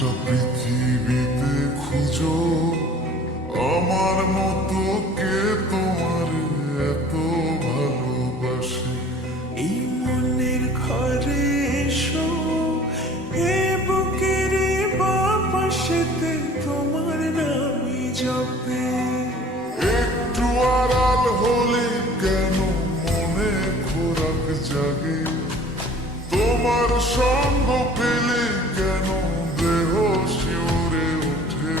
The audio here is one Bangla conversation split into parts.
গোটা পৃথিবীতে খুঁজো আমার মতো কে তোমার এত ভালোবাসে। এই মনের ঘরে এসো, এ বুকের বাপাশেতে তোমার নামই জপে। একটু আড়াল হলে কেন মনে খোরাক জাগে, তোমার সঙ্গ পেলে কেন দেহ শিউরে ওঠে।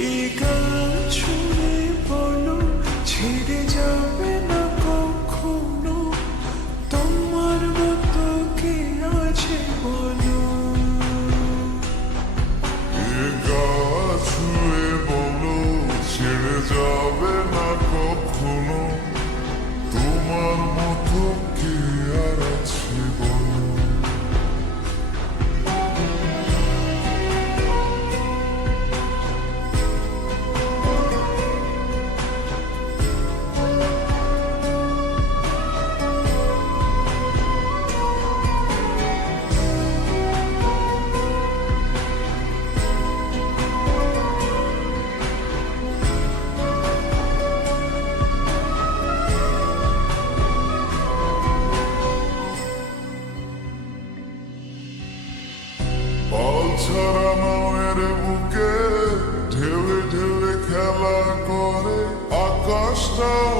এই গান শুনে বলো ছেড়ে যাবে না কখনো, তোমার মতো কে আছে বলো। এ গা ছুঁয়ে বলো ছেড়ে যাবে না কখনো, তোমার মতো কে আর আছে বলো। পাল ছাড়া নামের বুকে ঢেউে ঢেউে খেলা করে আকাশটাও